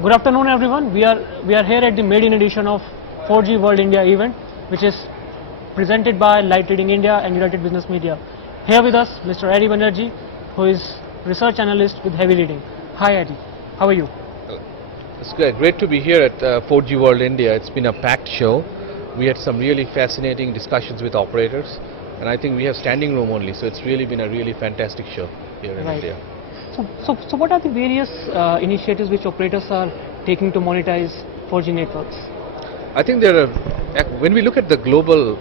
Good afternoon, everyone. We are here at the maiden edition of 4G World India event, which is presented by Light Reading India and United Business Media. Here with us, Mr. Ari Banerjee, who is research analyst with Heavy Reading. Hi, Ari. How are you? It's great to be here at 4G World India. It's been a packed show. We had some really fascinating discussions with operators, and I think we have standing room only, so it's really been a really fantastic show here in India. So what are the various initiatives which operators are taking to monetize 4G networks? I think when we look at the global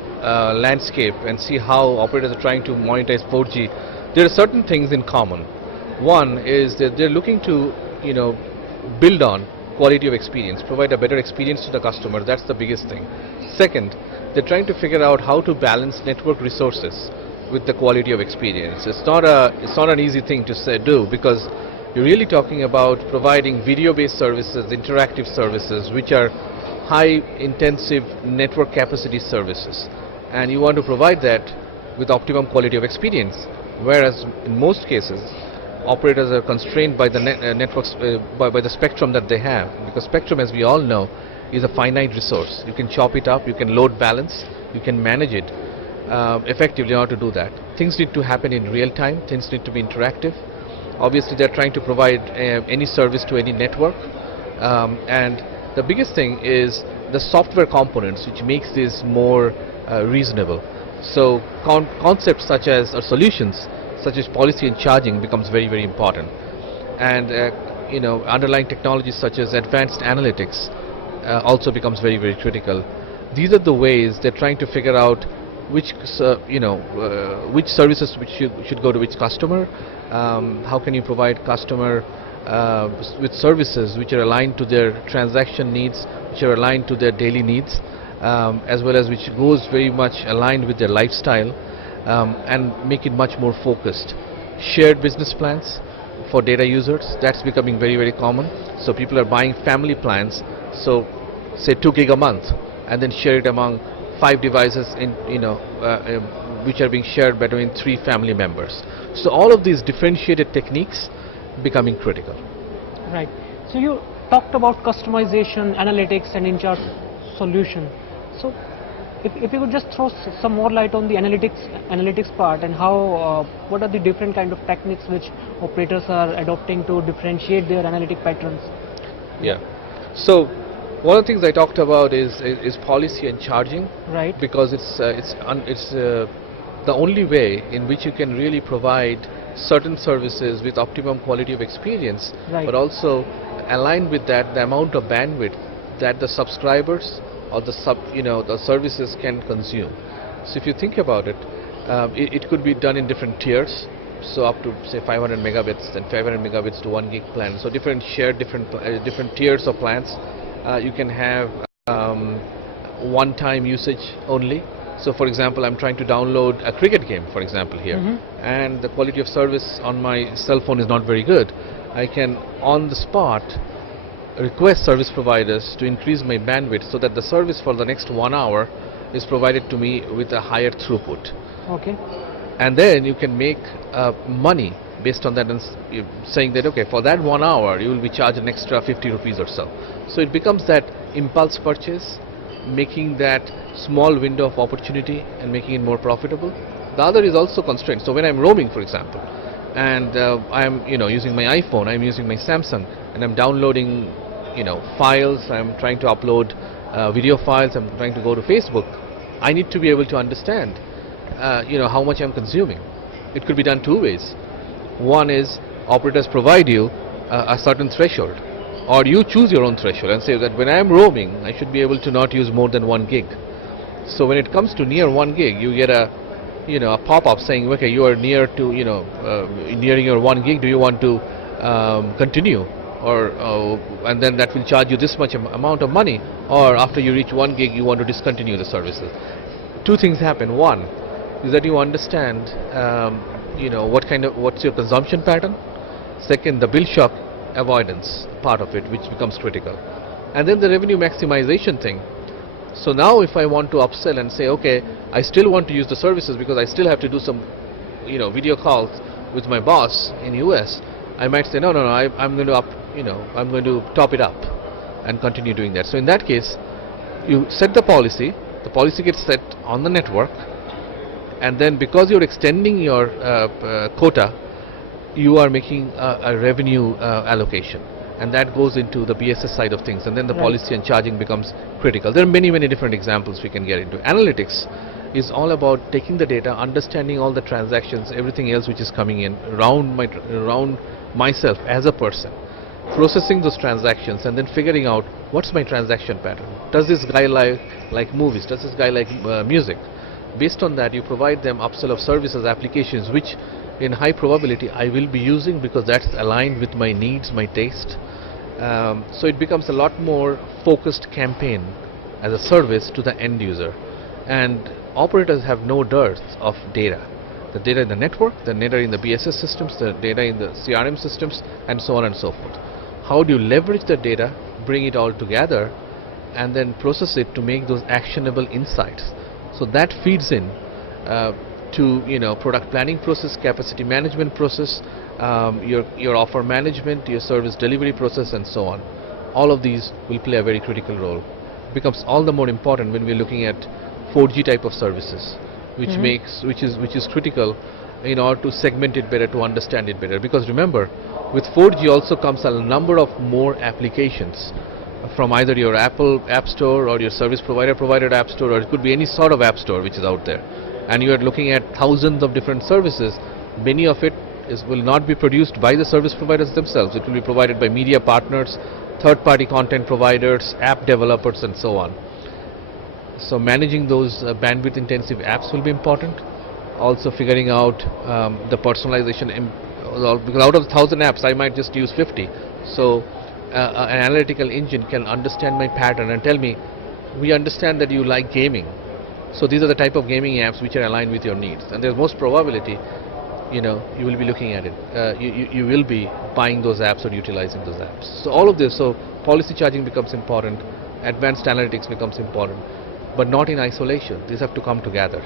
landscape and see how operators are trying to monetize 4G, there are certain things in common. One is that they're looking to, build on quality of experience, provide a better experience to the customer. That's the biggest thing. Second, they're trying to figure out how to balance network resources with the quality of experience. It's not an easy thing to do, because you're really talking about providing video-based services, interactive services, which are high-intensive network capacity services, and you want to provide that with optimum quality of experience. Whereas in most cases, operators are constrained by the networks, by the spectrum that they have, because spectrum, as we all know, is a finite resource. You can chop it up, you can load balance, you can manage it effectively in order to do that. Things need to happen in real time, things need to be interactive. Obviously, they're trying to provide any service to any network, and the biggest thing is the software components, which makes this more reasonable. So concepts such as, or solutions such as policy and charging becomes very, very important, and underlying technologies such as advanced analytics also becomes very, very critical. These are the ways they're trying to figure out which services which should go to which customer. How can you provide customer with services which are aligned to their transaction needs, which are aligned to their daily needs, as well as which goes very much aligned with their lifestyle, and make it much more focused. Shared business plans for data users, that's becoming very, very common. So people are buying family plans, so say 2 gig a month, and then share it among 5 devices which are being shared between 3 family members. So all of these differentiated techniques becoming critical. Right. So you talked about customization, analytics, and in-charge solution. So if you could just throw some more light on the analytics part, and how what are the different kind of techniques which operators are adopting to differentiate their analytic patterns? Yeah. So one of the things I talked about is policy and charging, right? Because it's the only way in which you can really provide certain services with optimum quality of experience, right, but also aligned with that the amount of bandwidth that the subscribers or the services can consume. So if you think about it, it could be done in different tiers. So up to say 500 megabits and 500 megabits to 1 gig plan. So different tiers of plans. You can have one-time usage only. So for example, I'm trying to download a cricket game, for example, here, and the quality of service on my cell phone is not very good. I can on the spot request service providers to increase my bandwidth so that the service for the next 1 hour is provided to me with a higher throughput. Okay. And then you can make money based on that, and saying that, okay, for that 1 hour you will be charged an extra 50 rupees or so. So it becomes that impulse purchase, making that small window of opportunity and making it more profitable. The other is also constrained. So when I'm roaming, for example, and I'm using my iPhone, I'm using my Samsung, and I'm downloading files, I'm trying to upload video files, I'm trying to go to Facebook, I need to be able to understand how much I'm consuming. It could be done 2 ways. One is operators provide you a certain threshold, or you choose your own threshold and say that when I am roaming, I should be able to not use more than 1 gig. So when it comes to near 1 gig, you get a pop-up saying, okay, you are near to nearing your 1 gig. Do you want to continue, or and then that will charge you this much amount of money, or after you reach 1 gig, you want to discontinue the services. 2 things happen. One is that you understand what's your consumption pattern. Second, the bill shock avoidance part of it, which becomes critical. And then the revenue maximization thing. So now if I want to upsell and say, okay, I still want to use the services because I still have to do some video calls with my boss in US, I might say, no, I'm going to I'm going to top it up and continue doing that. So in that case, you set the policy gets set on the network, and then because you're extending your quota, you are making a revenue allocation, and that goes into the BSS side of things, and then the policy and charging becomes critical. There are many different examples we can get into. Analytics is all about taking the data, understanding all the transactions, everything else which is coming in around myself as a person, processing those transactions, and then figuring out what's my transaction pattern. Does this guy like movies? Does this guy like music? Based on that, you provide them upsell of services, applications, which in high probability I will be using because that's aligned with my needs, my taste. So it becomes a lot more focused campaign as a service to the end user. And operators have no dearth of data. The data in the network, the data in the BSS systems, the data in the CRM systems, and so on and so forth. How do you leverage the data, bring it all together, and then process it to make those actionable insights? So that feeds in to product planning process, capacity management process, your offer management, your service delivery process, and so on. All of these will play a very critical role. It becomes all the more important when we're looking at 4G type of services, which is critical in order to segment it better, to understand it better. Because remember, with 4G also comes a number of more applications from either your Apple App Store or your service provided App Store, or it could be any sort of App Store which is out there. And you are looking at thousands of different services. Many of it will not be produced by the service providers themselves. It will be provided by media partners, third-party content providers, app developers, and so on. So managing those bandwidth-intensive apps will be important. Also figuring out the personalization, because out of 1,000 apps, I might just use 50. So an analytical engine can understand my pattern and tell me, we understand that you like gaming. So these are the type of gaming apps which are aligned with your needs. And there's most probability, you will be looking at it. You will be buying those apps or utilizing those apps. So all of this, so policy charging becomes important, advanced analytics becomes important, but not in isolation. These have to come together,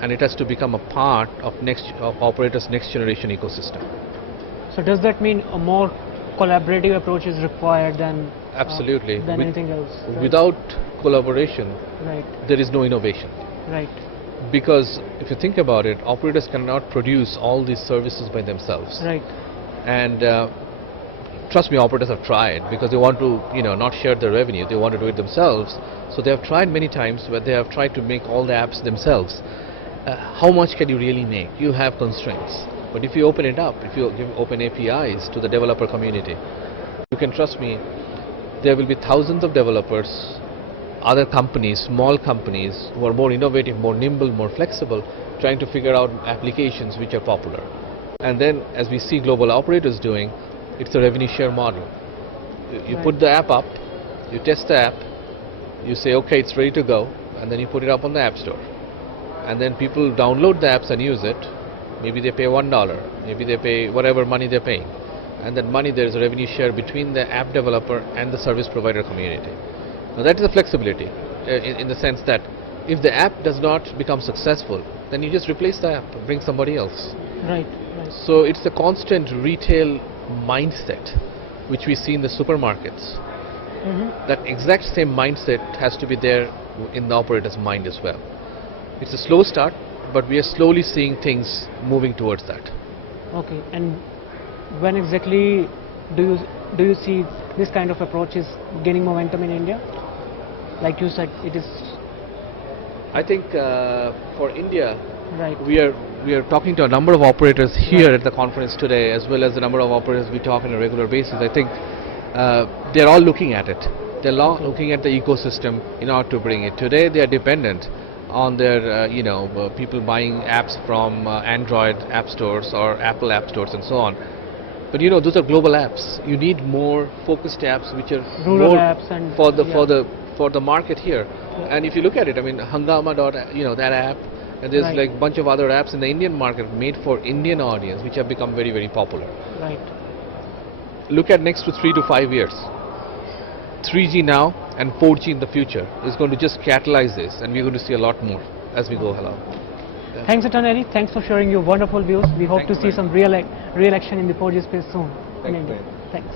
and it has to become a part of operators' next generation ecosystem. So does that mean a more collaborative approach is required than absolutely than anything else? Right? Without collaboration, there is no innovation. Right. Because if you think about it, operators cannot produce all these services by themselves. Right. And trust me, operators have tried, because they want to, not share their revenue. They want to do it themselves. So they have tried many times, where they have tried to make all the apps themselves. How much can you really make? You have constraints. But if you open it up, if you give open APIs to the developer community, you can trust me, there will be thousands of developers, other companies, small companies who are more innovative, more nimble, more flexible, trying to figure out applications which are popular. And then, as we see global operators doing, it's a revenue share model. You put the app up, you test the app, you say, okay, it's ready to go, and then you put it up on the App Store. And then people download the apps and use it. Maybe they pay $1, maybe they pay whatever money they're paying. And that money, there is a revenue share between the app developer and the service provider community. Now that is the flexibility, in the sense that if the app does not become successful, then you just replace the app and bring somebody else. Right. So it's the constant retail mindset which we see in the supermarkets. That exact same mindset has to be there in the operator's mind as well. It's a slow start, but we are slowly seeing things moving towards that. Okay. And when exactly do you see this kind of approach is gaining momentum in India? Like you said, it is. I think for India, we are talking to a number of operators here at the conference today, as well as the number of operators we talk on a regular basis. I think they're all looking at it. They're looking at the ecosystem in order to bring it. Today they are dependent on their people buying apps from Android app stores or Apple app stores and so on. But those are global apps. You need more focused apps which are rural more apps and for the market here. And if you look at it, I mean, Hangama that app, and there's like a bunch of other apps in the Indian market made for Indian audience, which have become very, very popular. Right. Look at next to 3 to 5 years. 3G now and 4G in the future is going to just catalyze this, and we're going to see a lot more as we go along. Thanks a ton, Ari. Thanks for sharing your wonderful views. We hope to see some real action in the 4G space soon in India. Thanks.